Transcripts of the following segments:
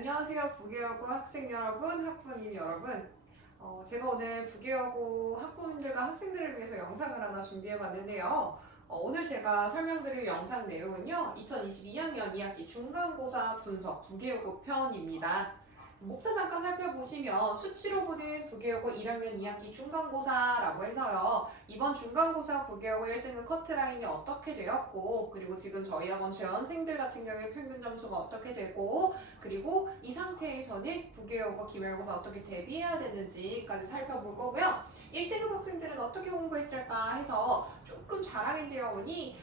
안녕하세요. 부계여고 학생 여러분, 학부모님 여러분. 제가 오늘 부계여고 학부모님들과 학생들을 위해서 영상을 하나 준비해 봤는데요. 오늘 제가 설명드릴 영상 내용은요, 2022학년 2학기 중간고사 분석 부계여고 편입니다. 목차 잠깐 살펴보시면 수치로 보는 부계여고 1학년 2학기 중간고사라고 해서요. 이번 중간고사 부계여고 1등급 커트라인이 어떻게 되었고, 그리고 지금 저희 학원 재원생들 같은 경우에 평균 점수가 어떻게 되고, 그리고 이 상태에서는 부계여고 기말고사 어떻게 대비해야 되는지까지 살펴볼 거고요. 1등급 학생들은 어떻게 공부했을까 해서 조금 자랑이 되어 보니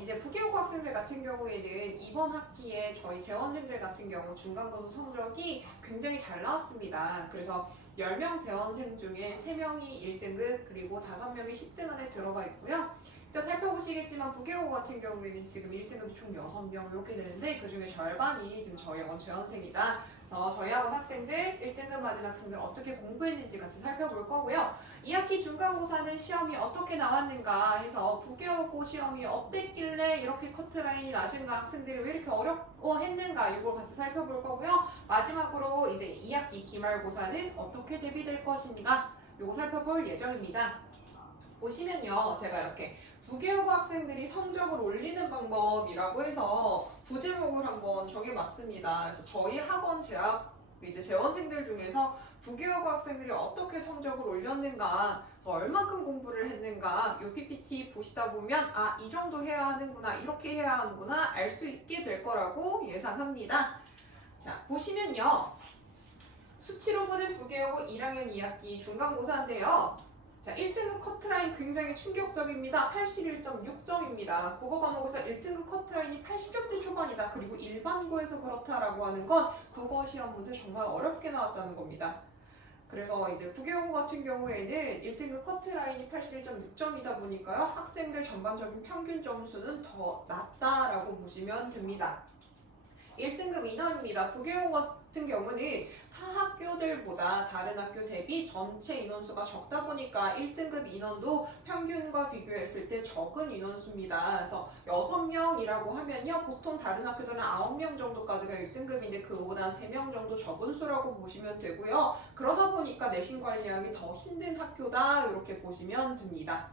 이제 부계여고 학생들 같은 경우에는 이번 학기에 저희 재원생들 같은 경우 중간고사 성적이 굉장히 잘 나왔습니다. 그래서 10명 재원생 중에 3명이 1등급 그리고 5명이 10등 안에 들어가 있고요. 일단 살펴보시겠지만 부계여고 같은 경우에는 지금 1등급이 총 6명 이렇게 되는데 그 중에 절반이 지금 저희 학원 재원생이다. 그래서 저희 학원 학생들 1등급 맞은 학생들 어떻게 공부했는지 같이 살펴볼 거고요. 2학기 중간고사는 시험이 어떻게 나왔는가 해서 부계여고 시험이 어땠길래 이렇게 커트라인이 낮은가, 학생들이 왜 이렇게 어려워했는가 이걸 같이 살펴볼 거고요. 마지막으로 이제 2학기 기말고사는 어떻게 대비될 것인가 이거 살펴볼 예정입니다. 보시면요, 제가 이렇게 부계여고 학생들이 성적을 올리는 방법이라고 해서 부제목을 한번 정해봤습니다. 그래서 저희 학원 이제 재원생들 중에서 부계여고 학생들이 어떻게 성적을 올렸는가, 그래서 얼만큼 공부를 했는가, 이 PPT 보시다 보면 이 정도 해야 하는구나, 이렇게 해야 하는구나 알 수 있게 될 거라고 예상합니다. 자, 보시면요, 수치로 보는 부계여고 1학년 2학기 중간고사인데요. 자, 1등급 커트라인 굉장히 충격적입니다. 81.6점입니다. 국어 과목에서 1등급 커트라인이 80점대 초반이다. 그리고 일반고에서 그렇다라고 하는 건 국어 시험 문제 정말 어렵게 나왔다는 겁니다. 그래서 이제 부계여고 같은 경우에는 1등급 커트라인이 81.6점이다 보니까요, 학생들 전반적인 평균 점수는 더 낮다라고 보시면 됩니다. 1등급 인원입니다. 부계여고 같은 경우는 타 학교들보다 다른 학교 대비 전체 인원수가 적다 보니까 1등급 인원도 평균과 비교했을 때 적은 인원수입니다. 그래서 6명이라고 하면요, 보통 다른 학교들은 9명 정도까지가 1등급인데 그거보다 3명 정도 적은 수라고 보시면 되고요. 그러다 보니까 내신 관리하기 더 힘든 학교다 이렇게 보시면 됩니다.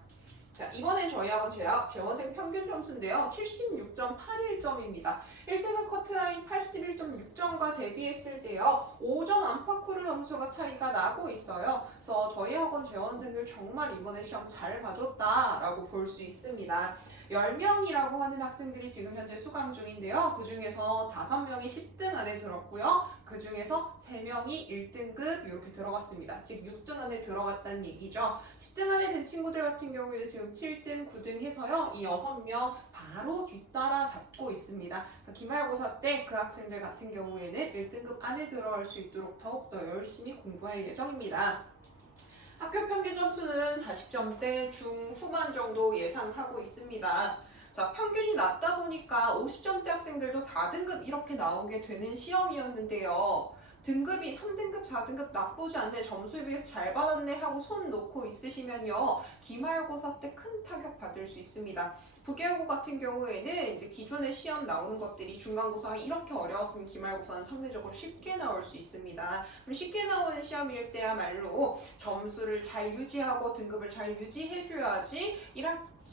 자, 이번엔 저희 학원 재원생 평균 점수인데요. 76.81점입니다. 1등급 커트라인 81.6점과 대비했을 때요, 5점 안팎으로 점수가 차이가 나고 있어요. 그래서 저희 학원 재원생들 정말 이번에 시험 잘 봐줬다라고 볼 수 있습니다. 10명이라고 하는 학생들이 지금 현재 수강 중인데요. 그 중에서 5명이 10등 안에 들었고요. 그 중에서 3명이 1등급 이렇게 들어갔습니다. 즉 6등 안에 들어갔다는 얘기죠. 10등 안에 든 친구들 같은 경우에는 지금 7등, 9등 해서요, 이 6명 바로 뒤따라 잡고 있습니다. 그래서 기말고사 때 그 학생들 같은 경우에는 1등급 안에 들어갈 수 있도록 더욱더 열심히 공부할 예정입니다. 학교 평균 점수는 40점대 중후반 정도 예상하고 있습니다. 자, 평균이 낮다 보니까 50점대 학생들도 4등급 이렇게 나오게 되는 시험이었는데요. 등급이 3등급, 4등급 나쁘지 않네, 점수에 비해서 잘 받았네 하고 손 놓고 있으시면요, 기말고사 때 큰 타격 받을 수 있습니다. 부계여고 같은 경우에는 이제 기존에 시험 나오는 것들이 중간고사가 이렇게 어려웠으면 기말고사는 상대적으로 쉽게 나올 수 있습니다. 그럼 쉽게 나오는 시험일 때야말로 점수를 잘 유지하고 등급을 잘 유지해줘야지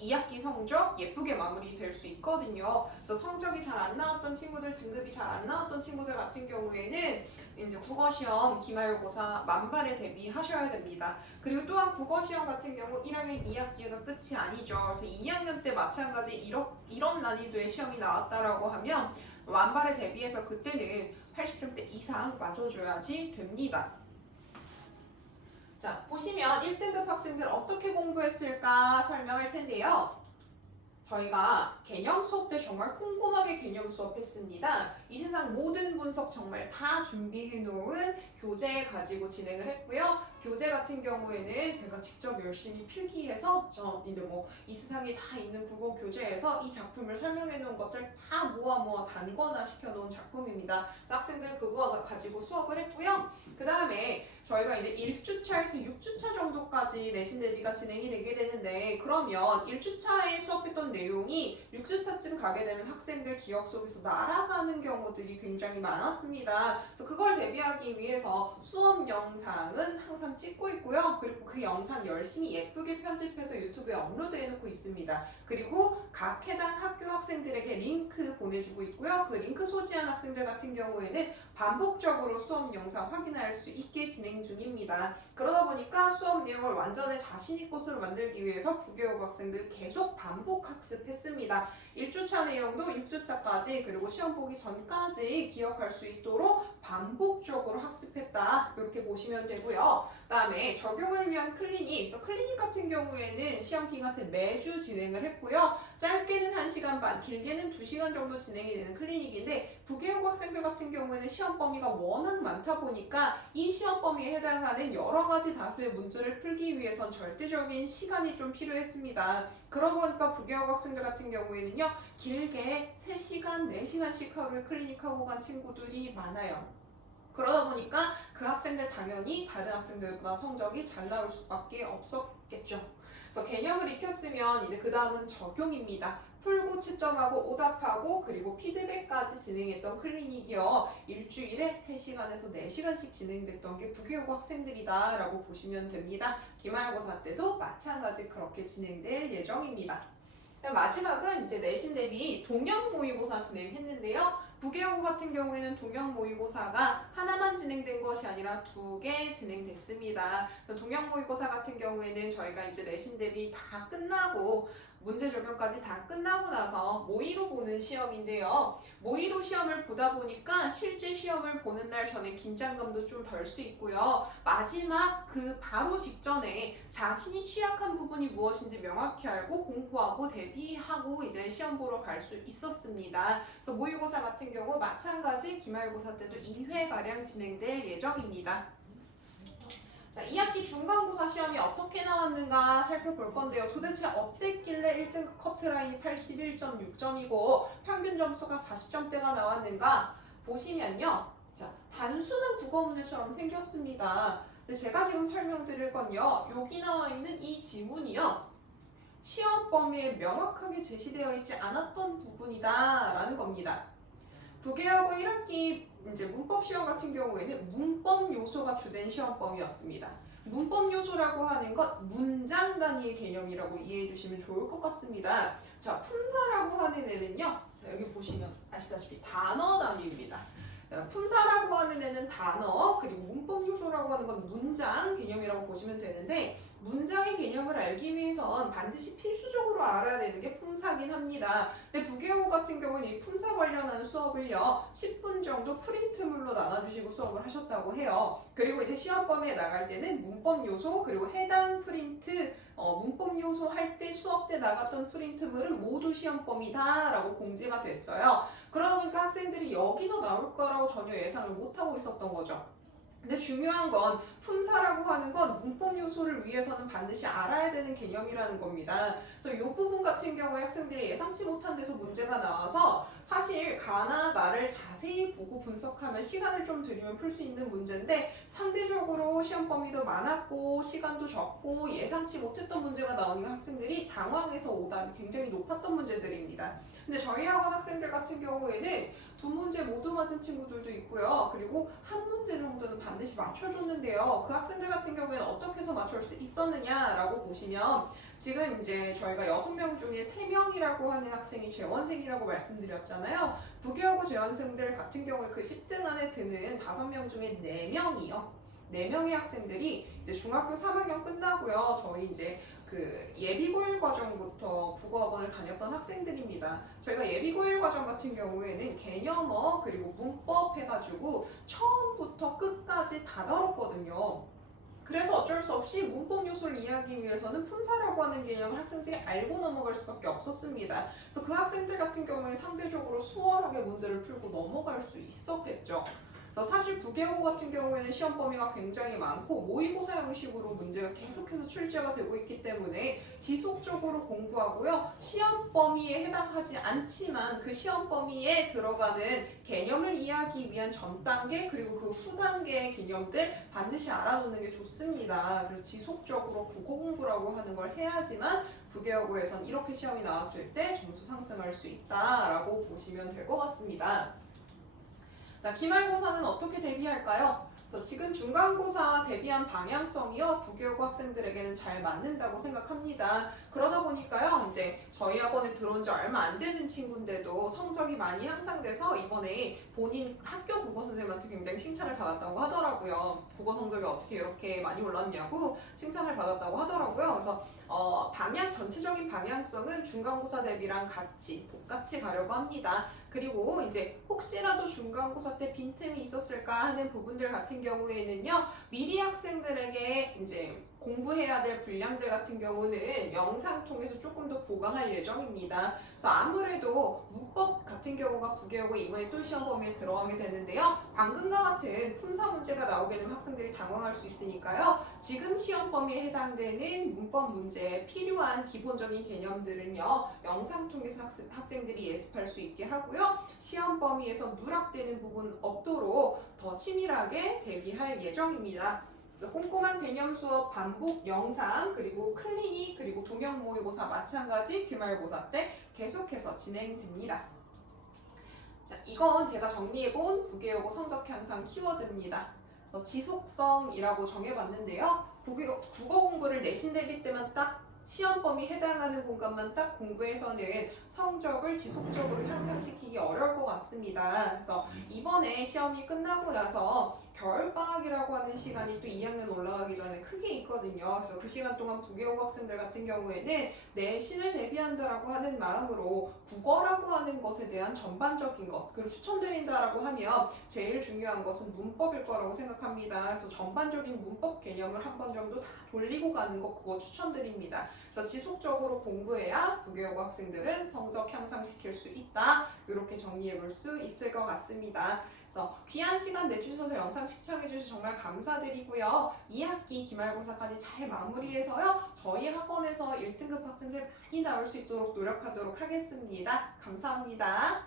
2학기 성적 예쁘게 마무리될 수 있거든요. 그래서 성적이 잘 안 나왔던 친구들, 등급이 잘 안 나왔던 친구들 같은 경우에는 이제 국어시험, 기말고사 만반에 대비하셔야 됩니다. 그리고 또한 국어시험 같은 경우 1학년 2학기가 끝이 아니죠. 그래서 2학년 때 마찬가지 이런 난이도의 시험이 나왔다라고 하면 만반에 대비해서 그때는 80점대 이상 맞아줘야지 됩니다. 자, 보시면 1등급 학생들 어떻게 공부했을까 설명할 텐데요. 저희가 개념 수업 때 정말 꼼꼼하게 개념 수업했습니다. 이 세상 모든 분석 정말 다 준비해 놓은 교재 가지고 진행을 했고요. 교재 같은 경우에는 제가 직접 열심히 필기해서 이제 이 세상에 다 있는 국어 교재에서 이 작품을 설명해 놓은 것들 다 모아 단권화 시켜 놓은 작품입니다. 그래서 학생들 그거 가지고 수업을 했고요. 그 다음에 저희가 이제 1주차에서 6주차 정도까지 내신 대비가 진행이 되게 되는데, 그러면 1주차에 수업했던 내용이 6주차쯤 가게 되면 학생들 기억 속에서 날아가는 경우들이 굉장히 많았습니다. 그래서 그걸 대비하기 위해서 수업 영상은 항상 찍고 있고요. 그리고 그 영상 열심히 예쁘게 편집해서 유튜브에 업로드해 놓고 있습니다. 그리고 각 해당 학교 학생들에게 링크 보내주고 있고요. 그 링크 소지한 학생들 같은 경우에는 반복적으로 수업 영상 확인할 수 있게 진행 중입니다. 그러다 보니까 수업 내용을 완전히 자신 있는 것으로 만들기 위해서 부교육 학생들 계속 반복 학습했습니다. 1주차 내용도 6주차까지 그리고 시험 보기 전까지 기억할 수 있도록 반복적으로 학습했다. 이렇게 보시면 되고요. 그다음에 적용을 위한 클리닉. 그래서 클리닉 같은 경우에는 시험 기간 때 매주 진행을 했고요. 짧게는 1시간 반, 길게는 2시간 정도 진행이 되는 클리닉인데 부교육 학생들 같은 경우에는 시험 범위가 워낙 많다 보니까 이 시험 범위에 해당하는 여러 가지 다수의 문제를 풀기 위해선 절대적인 시간이 좀 필요했습니다. 그러다 보니까 부교육 학생들 같은 경우에는요, 길게 3시간, 4시간씩 하루에 클리닉하고 간 친구들이 많아요. 그러다 보니까 그 학생들 당연히 다른 학생들보다 성적이 잘 나올 수밖에 없었겠죠. 그래서 개념을 익혔으면 이제 그 다음은 적용입니다. 풀고 채점하고 오답하고 그리고 피드백까지 진행했던 클리닉이요. 일주일에 3시간에서 4시간씩 진행됐던 게 부교육 학생들이다 라고 보시면 됩니다. 기말고사 때도 마찬가지 그렇게 진행될 예정입니다. 마지막은 이제 내신 대비 동영 모의고사 진행했는데요. 부계여고 같은 경우에는 동영 모의고사가 하나만 진행된 것이 아니라 2개 진행됐습니다. 동영 모의고사 같은 경우에는 저희가 이제 내신 대비 다 끝나고 문제 적용까지 다 끝나고 나서 모의로 보는 시험인데요. 모의로 시험을 보다 보니까 실제 시험을 보는 날 전에 긴장감도 좀 덜 수 있고요. 마지막 그 바로 직전에 자신이 취약한 부분이 무엇인지 명확히 알고 공부하고 대비하고 이제 시험 보러 갈 수 있었습니다. 그래서 모의고사 같은 경우 마찬가지 기말고사 때도 2회가량 진행될 예정입니다. 자, 2학기 중간고사 시험이 어떻게 나왔는가 살펴볼 건데요. 도대체 어땠길래 1등급 커트라인이 81.6점이고 평균 점수가 40점대가 나왔는가 보시면요. 자, 단순한 국어 문제처럼 생겼습니다. 근데 제가 지금 설명드릴 건요. 여기 나와 있는 이 지문이요. 시험 범위에 명확하게 제시되어 있지 않았던 부분이다 라는 겁니다. 부계여고 1학기 이제 문법 시험 같은 경우에는 문법 요소가 주된 시험 범위였습니다. 문법 요소라고 하는 것 문장 단위의 개념이라고 이해해 주시면 좋을 것 같습니다. 자, 품사라고 하는 애는요. 자, 여기 보시면 아시다시피 단어 단위입니다. 품사라고 하는 애는 단어, 그리고 문법 요소라고 하는 건 문장 개념이라고 보시면 되는데 문장의 개념을 알기 위해선 반드시 필수적으로 알아야 되는 게 품사긴 합니다. 근데 부계여고 같은 경우는 이 품사 관련한 수업을요 10분 정도 프린트물로 나눠주시고 수업을 하셨다고 해요. 그리고 이제 시험 범위에 나갈 때는 문법 요소 그리고 해당 프린트 문법 요소 할 때 수업 때 나갔던 프린트물은 모두 시험 범위다 라고 공지가 됐어요. 그러다 보니까 학생들이 여기서 나올 거라고 전혀 예상을 못하고 있었던 거죠. 근데 중요한 건 품사라고 하는 건 문법 요소를 위해서는 반드시 알아야 되는 개념이라는 겁니다. 그래서 이 부분 같은 경우에 학생들이 예상치 못한 데서 문제가 나와서 사실 가나 나를 자세히 보고 분석하면 시간을 좀 들이면 풀 수 있는 문제인데 상대적으로 시험 범위도 많았고 시간도 적고 예상치 못했던 문제가 나오니까 학생들이 당황해서 오답이 굉장히 높았던 문제들입니다. 근데 저희 학원 학생들 같은 경우에는 2문제 모두 맞은 친구들도 있고요. 그리고 한 문제 정도는 반드시 맞춰줬는데요. 그 학생들 같은 경우에는 어떻게 해서 맞출 수 있었느냐라고 보시면 지금 이제 저희가 6명 중에 3명이라고 하는 학생이 재원생이라고 말씀드렸잖아요. 부계여고 재원생들 같은 경우에 그 10등 안에 드는 5명 중에 4명이요. 4명의 학생들이 이제 중학교 3학년 끝나고요. 저희 이제 그 예비고일 과정부터 국어학원을 다녔던 학생들입니다. 저희가 예비고일 과정 같은 경우에는 개념어 그리고 문법 해가지고 처음부터 끝까지 다 다뤘거든요. 그래서 어쩔 수 없이 문법 요소를 이해하기 위해서는 품사라고 하는 개념을 학생들이 알고 넘어갈 수밖에 없었습니다. 그래서 그 학생들 같은 경우에는 상대적으로 수월하게 문제를 풀고 넘어갈 수 있었겠죠. 그래서 그래서 사실 부계고 같은 경우에는 시험 범위가 굉장히 많고 모의고사 형식으로 문제가 계속해서 출제가 되고 있기 때문에 지속적으로 공부하고요. 시험 범위에 해당하지 않지만 그 시험 범위에 들어가는 개념을 이해하기 위한 전 단계 그리고 그 후 단계의 개념들 반드시 알아놓는 게 좋습니다. 그래서 지속적으로 국어 공부라고 하는 걸 해야지만 부계어고에선 이렇게 시험이 나왔을 때 점수 상승할 수 있다라고 보시면 될 것 같습니다. 자, 기말고사는 어떻게 대비할까요? 그래서 지금 중간고사 대비한 방향성이요, 부계어고 학생들에게는 잘 맞는다고 생각합니다. 그러다 보니까요, 이제 저희 학원에 들어온 지 얼마 안 되는 친구인데도 성적이 많이 향상돼서 이번에 본인 학교 국어 선생님한테 굉장히 칭찬을 받았다고 하더라고요. 국어 성적이 어떻게 이렇게 많이 올랐냐고 칭찬을 받았다고 하더라고요. 그래서 전체적인 방향성은 중간고사 대비랑 똑같이 가려고 합니다. 그리고 이제 혹시라도 중간고사 때 빈틈이 있었을까 하는 부분들 같은 경우에는요, 미리 학생들에게 이제 공부해야 될 분량들 같은 경우는 영상 통해서 조금 더 보강할 예정입니다. 그래서 아무래도 문법 같은 경우가 부계어고 이번에 또 시험 범위에 들어가게 되는데요. 방금과 같은 품사 문제가 나오게 되면 학생들이 당황할 수 있으니까요. 지금 시험 범위에 해당되는 문법 문제에 필요한 기본적인 개념들은요, 영상 통해서 학생들이 예습할 수 있게 하고요. 시험 범위에서 누락되는 부분 없도록 더 치밀하게 대비할 예정입니다. 꼼꼼한 개념 수업 반복 영상 그리고 클리닉 그리고 동형 모의고사 마찬가지 기말고사 때 계속해서 진행됩니다. 자, 이건 제가 정리해본 부계어고 성적 향상 키워드입니다. 지속성이라고 정해봤는데요. 국어 공부를 내신 대비 때만 딱 시험 범위 해당하는 공간만 딱 공부해서는 성적을 지속적으로 향상시키기 어려울 것 같습니다. 그래서 이번에 시험이 끝나고 나서 겨울방학이라고 하는 시간이 또 2학년 올라가기 전에 크게 있거든요. 그래서 그 시간 동안 부계어고 학생들 같은 경우에는 내신을 대비한다라고 하는 마음으로 국어라고 하는 것에 대한 전반적인 것, 그리고 추천드린다라고 하면 제일 중요한 것은 문법일 거라고 생각합니다. 그래서 전반적인 문법 개념을 한 번 정도 다 돌리고 가는 거 그거 추천드립니다. 그래서 지속적으로 공부해야 부계어고 학생들은 성적 향상시킬 수 있다. 이렇게 정리해 볼 수 있을 것 같습니다. 그래서 귀한 시간 내주셔서 영상 시청해주셔서 정말 감사드리고요. 2학기 기말고사까지 잘 마무리해서요, 저희 학원에서 1등급 학생들 많이 나올 수 있도록 노력하도록 하겠습니다. 감사합니다.